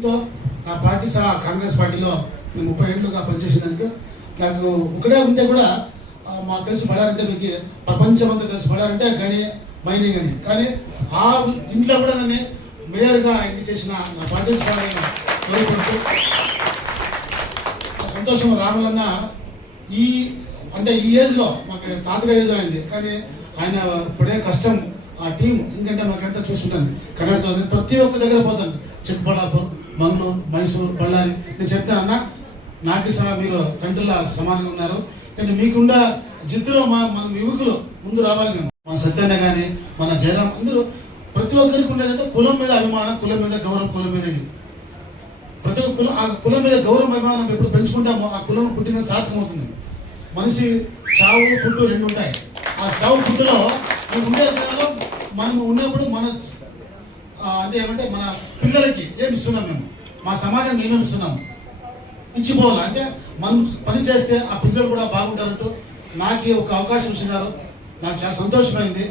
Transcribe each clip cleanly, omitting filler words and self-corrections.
దీంతో నా పార్టీ కాంగ్రెస్ పార్టీలో నేను 30 ఏళ్ళుగా పనిచేసేదానికి నాకు ఒకటే ఉంటే కూడా మాకు తెలిసి పడారంటే మీకు ప్రపంచం అంతా తెలిసి పడారంటే గని మైనింగ్ అని. కానీ ఆ ఇంట్లో కూడా నన్ను మేయర్గా ఇది చేసిన నా పార్టీ కోరుకుంటూ సంతోషం. రాములన్న ఈ అంటే ఈ ఏజ్లో మాకు తాతగా ఏజ్ అయింది, కానీ ఆయన పడే కష్టం ఆ టీం ఎందుకంటే మాకంతా చూసుకుంటాను. కర్ణాటకలో ప్రతి ఒక్క దగ్గర పోతాను, చిక్కబళ్ళాపూర్, మంగళూరు, మైసూరు, బళ్ళారి. నేను చెప్తాను అన్న నాకు మీరు తండ్రుల సమానంగా ఉన్నారు, అంటే మీకున్న జిద్దులో మన యువకులు ముందు రావాలి. మేము మన సత్యన్న కానీ మన జయరాం అందరూ ప్రతి ఒక్కరికి ఉండేదంటే కులం మీద అభిమానం, కులం మీద గౌరవం, కులం మీద ఇది ప్రతి ఒక్క కులం. ఆ కులం మీద గౌరవం అభిమానం ఎప్పుడు పెంచుకుంటామో ఆ కులం పుట్టిన సార్థకమవుతుంది. మనిషి చావు పుట్టు రెండు ఉంటాయి. ఆ చావు పుట్టులో మేము ఉండే మనం ఉన్నప్పుడు మన అంటే ఏమంటే మన పిల్లలకి ఏమి ఇస్తున్నాం, మేము మా సమాజాన్ని ఏమేమి ఇస్తున్నాము ఇచ్చిపోవాలి. అంటే మనం పని చేస్తే ఆ పిల్లలు కూడా బాగుంటారంటూ నాకు ఒక అవకాశం ఇచ్చినారు. నాకు చాలా సంతోషమైంది.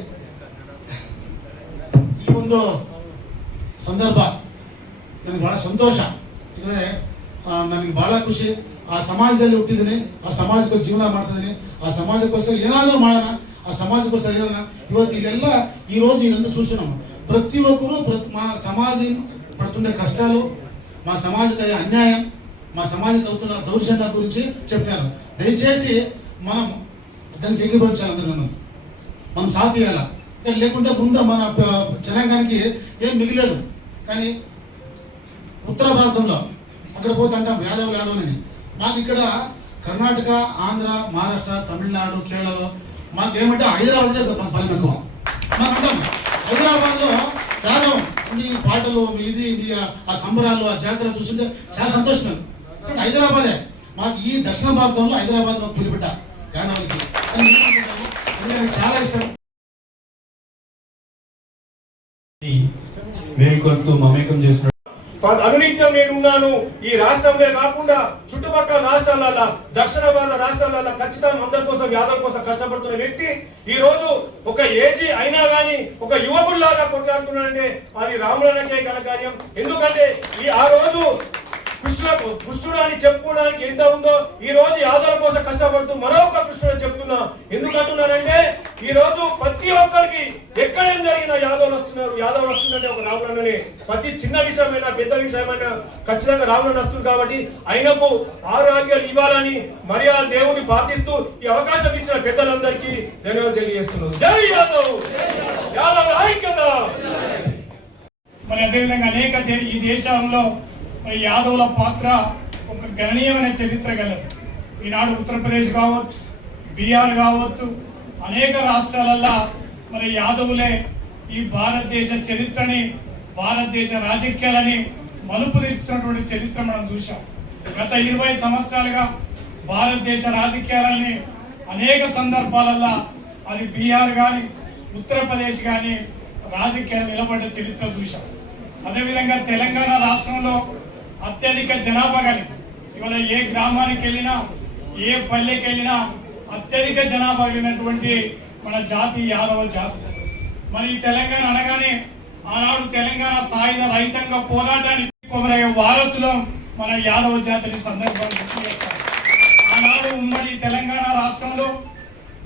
ఈ ముందు సందర్భ ನನಗೆ ಭಾಳ ಸಂತೋಷ. ಯಾಕಂದರೆ ನನಗೆ ಭಾಳ ಖುಷಿ. ಆ ಸಮಾಜದಲ್ಲಿ ಹುಟ್ಟಿದ್ದೀನಿ, ಆ ಸಮಾಜಕ್ಕೆ ಜೀವನ ಮಾಡ್ತಿದ್ದೀನಿ, ಆ ಸಮಾಜಕ್ಕೋಸ್ಕರ ಏನಾದರೂ ಮಾಡೋಣ, ఆ సమాజకోసం ఏదైనా ఇవತ್ತು ఇదెల్ల ఈరోజు ఇదంతా చూస్తున్నాము. ప్రతి ఒక్కరూ మా సమాజం పడుతుండే కష్టాలు, మా సమాజకు అయ్యే అన్యాయం, మా సమాజకు అవుతున్న దౌర్జన్యం గురించి చెప్పినారు. దయచేసి మనం దానికి ఎగిరించాలి, అందరూ మనం సాధియాల. లేకుంటే ముందు మన జనాంగానికి ఏం మిగిలేదు. కానీ ఉత్తర భారతంలో అక్కడ పోతే అంటాం యాదవ్ అని. మాకు ఇక్కడ కర్ణాటక, ఆంధ్ర, మహారాష్ట్ర, తమిళనాడు, కేరళలో మాకేమంటే హైదరాబాద్లో బలం ఎక్కువ. మాకు అంటాం హైదరాబాద్లో యాదవ్ మీ పాటలు, మీ ఇది మీ ఆ సంబరాలు, ఆ జాతర చూస్తుంటే చాలా సంతోషం. హైదరాబాదే మాకు ఈ దక్షిణ భారతంలో హైదరాబాద్లో పులిబిడ్డ యాదవ్కి చాలా ఇష్టం. వేడుకలతో మమేకం చేస్తున్నారు. అనునిత్యం నేనున్నాను. ఈ రాష్ట్రంలో కాకుండా చుట్టుపక్కల రాష్ట్రాలలో, దక్షిణ భారత రాష్ట్రాలలో ఖచ్చితంగా అందరి కోసం, యాదవ్ కోసం కష్టపడుతున్న వ్యక్తి ఈ రోజు ఒక ఏజీ అయినా గానీ ఒక యువకుల్లాగా కొట్లాడుతున్నాడంటే అది రాములన్నకే ఘనకార్యం. ఎందుకంటే ఆ రోజు కృష్ణుడు అని చెప్పుకోవడానికి ఎంత ఉందో ఈ రోజు యాదవ్ కోసం కష్టపడుతూ మరొక కృష్ణుడు చెప్తున్నా. ఎందుకంటున్నానంటే ఈ రోజు ప్రతి ఒక్కరికి ఎక్కడేం జరిగినా యాదవ్ వస్తుందంటే ఒక రాములన్ననే. ప్రతి చిన్న విషయమైనా పెద్ద విషయమైనా ఖచ్చితంగా రాములన్న వస్తుంది. కాబట్టి ఆయనకు ఆరోగ్యాలు ఇవ్వాలని మర్యాద దేవుని ప్రార్థిస్తూ ఈ అవకాశం ఇచ్చిన పెద్దలందరికీ ధన్యవాదాలు తెలియజేస్తున్నాను. జై యాదవ్, యాదవ్ ఐక్యత. మరి అదేవిధంగా అనేక ఈ దేశంలో మరి యాదవుల పాత్ర ఒక గణనీయమైన చరిత్ర గలదు. ఈనాడు ఉత్తరప్రదేశ్ కావచ్చు, బీహార్ కావచ్చు, అనేక రాష్ట్రాలల్లో మరి యాదవులే ఈ భారతదేశ చరిత్రని, భారతదేశ రాజకీయాలని మలుపునిస్తున్నటువంటి చరిత్ర మనం చూసాం. గత 20 సంవత్సరాలుగా భారతదేశ రాజకీయాలని అనేక సందర్భాలలో అది బీహార్ కానీ ఉత్తరప్రదేశ్ కానీ రాజకీయాలు నిలబడ్డ చరిత్ర చూసాం. అదేవిధంగా తెలంగాణ రాష్ట్రంలో అత్యధిక జనాభా కలిగి ఇవాళ ఏ గ్రామానికి వెళ్ళినా, ఏ పల్లెకి వెళ్ళినా అత్యధిక జనాభా కలిగినటువంటి మన జాతి యాదవ జాతి. మరి తెలంగాణ అనగానే ఆనాడు తెలంగాణ సాయుధ రైతాంగ పోరాటానికి కొమరయ్య వారసులో మన యాదవ జాతిని సందర్భంగా గుర్తు చేస్తారు. ఆనాడు ఉమ్మడి తెలంగాణ రాష్ట్రంలో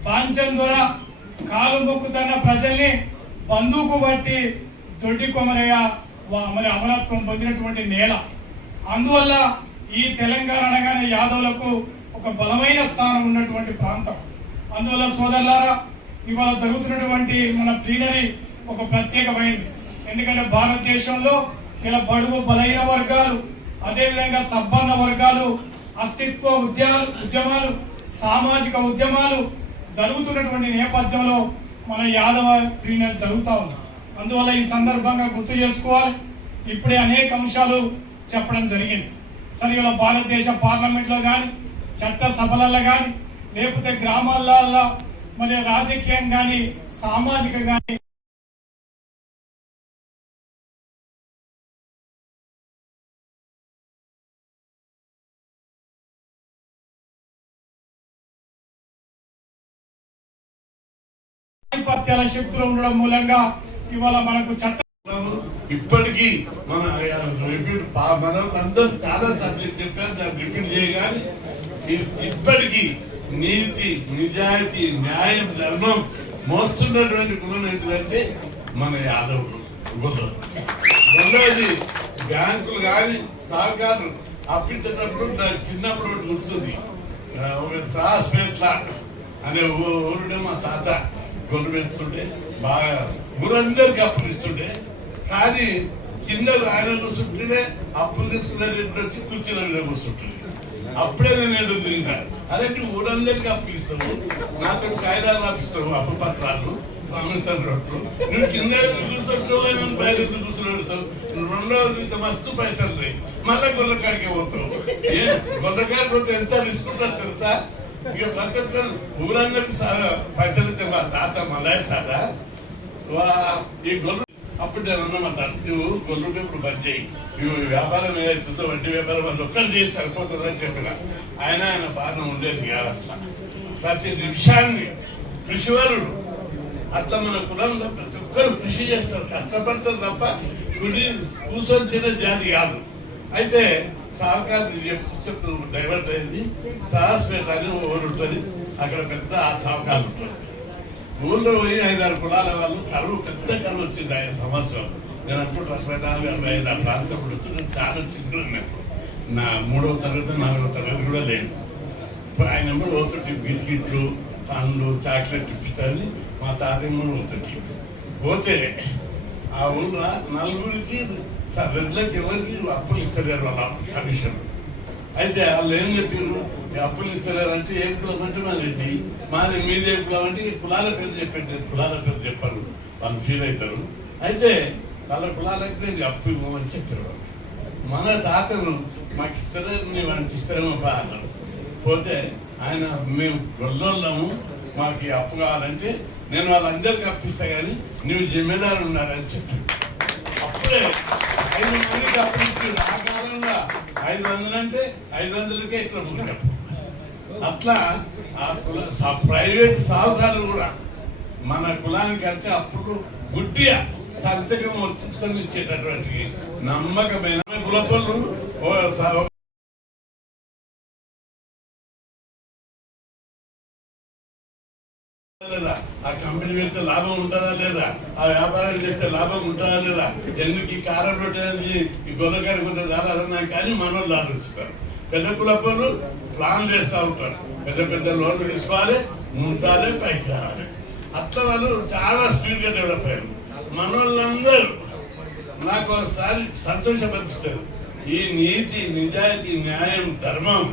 బాంచన్ ద్వారా కాలు మొక్కుతున్న ప్రజల్ని బందూకు బట్టి దొడ్డి కొమరయ్య మరి అమరత్వం పొందినటువంటి నేల. అందువల్ల ఈ తెలంగాణ అనగానే యాదవులకు ఒక బలమైన స్థానం ఉన్నటువంటి ప్రాంతం. అందువల్ల సోదరులారా, ఇవాళ జరుగుతున్నటువంటి మన ప్లీనరీ ఒక ప్రత్యేకమైనది. ఎందుకంటే భారతదేశంలో ఇలా బడుగు బలహీన వర్గాలు, అదేవిధంగా సబ్బంధ వర్గాలు, అస్తిత్వ ఉద్యమాలు, సామాజిక ఉద్యమాలు జరుగుతున్నటువంటి నేపథ్యంలో మన యాదవ ప్లీనరీ జరుగుతూ ఉంది. అందువల్ల ఈ సందర్భంగా గుర్తు చేసుకోవాలి. ఇప్పుడే అనేక అంశాలు చెప్పడం జరిగింది. సరే, ఇలా భారతదేశ పార్లమెంట్లో కానీ, చట్ట సభలలో కానీ, లేకపోతే గ్రామాలలో మరి రాజకీయం కానీ, సామాజిక కానీ ఆధిపత్యాల శక్తులు ఉండడం మూలంగా ఇవాళ మనకు చట్ట ఇప్పటికీ మన రిపీట్ మనం అందరూ చాలా సబ్జెక్ట్ చెప్పారు, దాన్ని రిపీట్ చేయగానే ఇప్పటికీ నీతి, నిజాయితీ, న్యాయం, ధర్మం మోస్తున్నటువంటి కులం ఏంటిదంటే మన యాదవులు. రెండవది బ్యాంకులు కానీ సహకారం అప్పించేటప్పుడు నాకు చిన్నప్పుడు ఒకటి గుర్తుంది. సాహస్పేట్ల అనే ఊరుడే మా తాత గొల్లు పెడుతుండే, బాగా ఊరందరికి అప్పులు ఇస్తుండే. కానీ కింద ఆయన కూర్చుంటుండే, అప్పులు తీసుకునే రేట్లు వచ్చి కూర్చున్న మీద కూర్చుంటుంది. అప్పుడే నేను ఎదురు తిరిగినాను. అదే ఊరందరికి అప్పులు ఇస్తావు, నాతో కాగితాలు రాపిస్తావు, అప్పు పత్రాలు, రామేశ్వరం రోడ్లు, నువ్వు కింద కూర్చుంటావు, పైన కూర్చుంటావు. రెండవది మస్తు పైసలు రే, మళ్ళా గొల్లకాడికి పోతావు. గొల్లకాడికి పోతే ఎంత రిస్క్ ఉంటుంది తెలుసా? ఇక ప్రతి ఒక్కరు ఊరందరికి పైసలు ఇస్తే మా తాత మళ్ళీ తాత ఈ గొల్లు అప్పుడు నేను అన్నమాట, నువ్వు గొల్లుంటే ఇప్పుడు బంద్ చేయి, నువ్వు వ్యాపారం ఏదైతుందో వడ్డీ వ్యాపారం అది ఒక్కరు చేసి సరిపోతుందని చెప్పిన ఆయన బాధ ఉండేది కాదు. ప్రతి విషయాన్ని కృషివరుడు. అట్లా మన కులంలో ప్రతి ఒక్కరు కృషి చేస్తారు, కష్టపడతారు తప్ప కూర్చొని తినే జాతి కాదు. అయితే సహకారం చెప్తూ డైవర్ట్ అయింది. సాహస్పేట అని ఊరు ఉంటుంది, అక్కడ పెద్ద సహకారం ఉంటుంది. ఊళ్ళో పోయి 5-6 కులాల వాళ్ళు కరువు, పెద్ద కరువు వచ్చింది ఆయన సంవత్సరం. నేను అప్పుడు 44-45 ఆ ప్రాంతం వచ్చి నేను చాలా చిన్నప్పుడు, నా 3వ తరగతి 4వ తరగతి కూడా లేను. ఆయన పోతుంటే బిస్కెట్లు, పండ్లు, చాక్లెట్ ఇప్పిస్తారని మా తాతయ్య పోతుంటే పోతే ఆ ఊళ్ళో నలుగురికి రెడ్లకి ఎవరికి అప్పులు ఇస్తలేరు వాళ్ళ కమిషన్. అయితే వాళ్ళు ఏం చెప్పారు, అప్పులు ఇస్తలేరు అంటే ఏ కులం అంటే మా రెడ్డి, మాది మీదే కులం అంటే కులాల పేరు చెప్పండి, కులాల పేరు చెప్పారు, వాళ్ళు ఫీల్ అవుతారు. అయితే వాళ్ళ కులాలకి నేను అప్పు ఇవ్వమని చెప్పారు వాళ్ళు. మన తాతను మాకు ఇస్తారే, నీ వానికి ఇస్తారేమో బా అన్నారు. పోతే ఆయన మేము గొల్లోళ్ళము, మాకు ఈ అప్పు కావాలంటే నేను వాళ్ళందరికీ అప్పిస్తా కానీ నువ్వు జిమ్మేదారు ఉన్నారని చెప్పాను. అప్పుడే 5 మందికి అప్పు ఇచ్చింది. ఆ కాలంలో 500 అంటే 500కే ఇక్కడ పుట్టాం. అట్లా ఆ ప్రైవేట్ సాగుదారులు కూడా మన కులానికి అంటే అప్పుడు గుడ్డిగా సంతకం తీసుకొని ఇచ్చేటటువంటి నమ్మకమైన కులపళ్ళు లేదా, ఆ కంపెనీ పెడితే లాభం ఉంటుందా లేదా, ఆ వ్యాపారం చేస్తే లాభం ఉంటుందా లేదా, ఎందుకు ఈ కారం రొట్టె ఈ గొర్రెకాడికి కొంత దాదాపు కానీ మనోళ్ళు ఆలోచిస్తారు. పెద్ద కులపళ్ళు ప్లాన్ చేస్తూ ఉంటారు, పెద్ద పెద్ద లోన్లు తీసుకోవాలి, ముంచాలి, పైకి రావాలి. అట్లా వాళ్ళు చాలా స్పీడ్గా డెవలప్ అయ్యారు. మనోళ్ళందరూ నాకు ఒకసారి సంతోషపరిస్తారు. ఈ నీతి, నిజాయితీ, న్యాయం, ధర్మం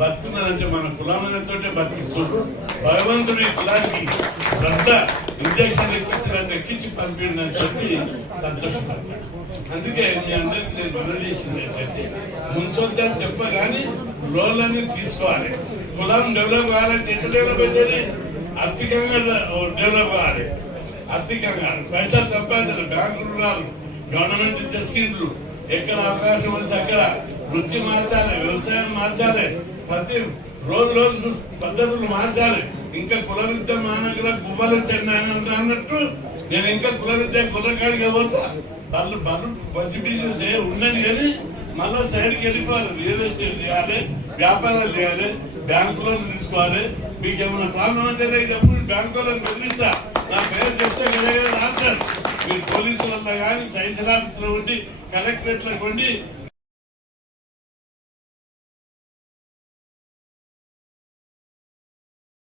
బతుకున్నదంటే మన కులమైనతోటే బతికిస్తున్నారు. భగవంతుడు ఈ కులానికి పెద్ద ఇంజక్షన్ ఎక్కించి పంపిండని చెప్పి సంతోషపడతాడు. అందుకే మీ అందరికి నేను మనవి చేసింది ఏంటంటే, ముంచొద్దని చెప్పగానే లోన్లన్నీ తీసుకోవాలి. కులం డెవలప్ కావాలంటే ఎట్లా డెవలప్ అవుతుంది? ఆర్థికంగా డెవలప్ కావాలి. ఆర్థికంగా పైసలు సంపాదించాలి, బ్యాంకులు రాదు, గవర్నమెంట్ ఇచ్చే స్కీమ్లు, ఎక్కడ అవకాశం ఉంది అక్కడ వృత్తి మార్చాలి, వ్యవసాయం మార్చాలి, ప్రతి రోజు పద్ధతులు మార్చాలి. ఇంకా కుల విద్య మానకుల గువ్వలు అన్నట్టు నేను ఇంకా కుల విద్య గుర్రకాడికి పోతా. వాళ్ళు బజ్జి బిజినెస్ ఉండని కానీ మళ్ళా సైడ్కి వెళ్ళిపోవాలి. రియల్ ఎస్టేట్ చేయాలి, వ్యాపారాలు చేయాలి, బ్యాంకులో తీసుకోవాలి. మీకు ఏమైనా ప్రాబ్లం అయితే చెప్పు, బ్యాంకులను బెదిరిస్తా, నా పేరు చెప్తే రాస్తారు. మీరు పోలీసులలో కానీ తహసీల్ ఆఫీసులో ఉండి, కలెక్టరేట్లో కొండి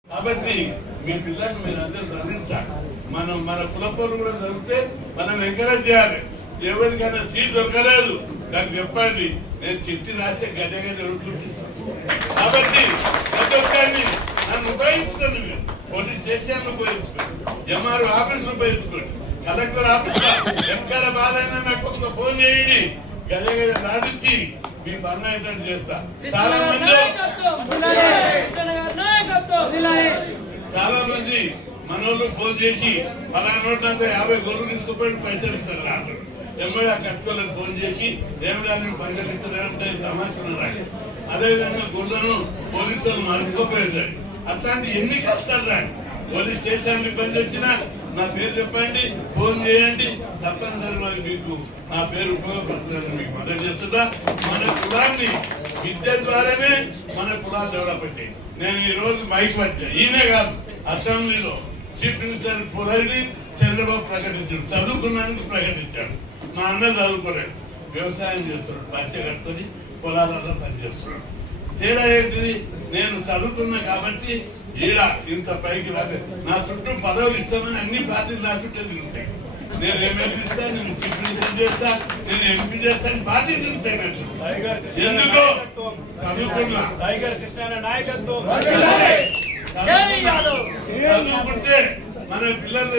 కాబట్టి మీ పిల్లల్ని మీరు అందరూ చదివించాలి. మన కులపొరు కూడా చదివితే మనం ఎంకరేజ్ చేయాలి. ఎవరికైనా సీట్ దొరకలేదు నాకు చెప్పండి, నేను చిట్టి రాస్తే గజ ఉరుకుంటిస్తాను. కాబట్టి ప్రతి ఒక్కరిని నన్ను ఉపయోగించుకోండి. మీరు పోలీస్ స్టేషన్ ఉపయోగించుకోండి, ఎంఆర్ఓ ఆఫీసులు ఉపయోగించుకోండి, కలెక్టర్ ఆఫీస్ ఎక్కడ బాధ అయినా నాకు ఒక ఫోన్ చేయండి, గజ రాడించి మీ పనులు ఏంటంటే చేస్తా. చాలా మంది మనోళ్ళు ఫోన్ చేసి పలానా నోట్లంతా 50 గొర్రెలు తీసుకుపోయి పైసలు ఇస్తారు అంటారు. ఎమ్మడి ఆ కట్టుకోళ్ళకి ఫోన్ చేసి ఏమిరా నువ్వు పైసలు ఇస్తారంటే తమాషున్నారు. అదేవిధంగా గొర్రెలను పోలీసులు మార్చుకోపోయారు. అట్లాంటి ఎన్ని కష్టాలు రాండి. పోలీస్ స్టేషన్ ఇబ్బంది వచ్చినా నా పేరు చెప్పండి, ఫోన్ చేయండి, తప్పనిసరి మరి మీకు నా పేరు ఉపయోగపడుతుందని మీకు మనం చేస్తున్నా. మన కులాన్ని విద్య ద్వారానే మన కులాలు డెవలప్ అవుతాయి. నేను ఈ రోజు మైక్ పట్టా, ఈయనే కాదు అసెంబ్లీలో చీఫ్ మినిస్టర్ పొదరిని చంద్రబాబు ప్రకటించాడు, చదువుకున్నందుకు ప్రకటించాడు. మా అన్న చదువుకోలేదు, వ్యవసాయం చేస్తున్నాడు, పంచె కట్టుకొని పొలాలలో పనిచేస్తున్నాడు. తేడా ఏంటిది? నేను చదువుకున్నా కాబట్టి ఈడ ఇంత పైకి రాలేదు. నా చుట్టూ పదవులు ఇస్తామని అన్ని పార్టీలు నా చుట్టే తిరుగుతాయి. నేను ఎమ్మెల్యే ఇస్తా, నేను చీఫ్ మినిస్టర్ చేస్తా, నేను ఎంపీ చేస్తాను, పార్టీ తిరుగుతాయి. ఎందుకో చదువుకున్నా, చదువుకుంటే మన పిల్లలు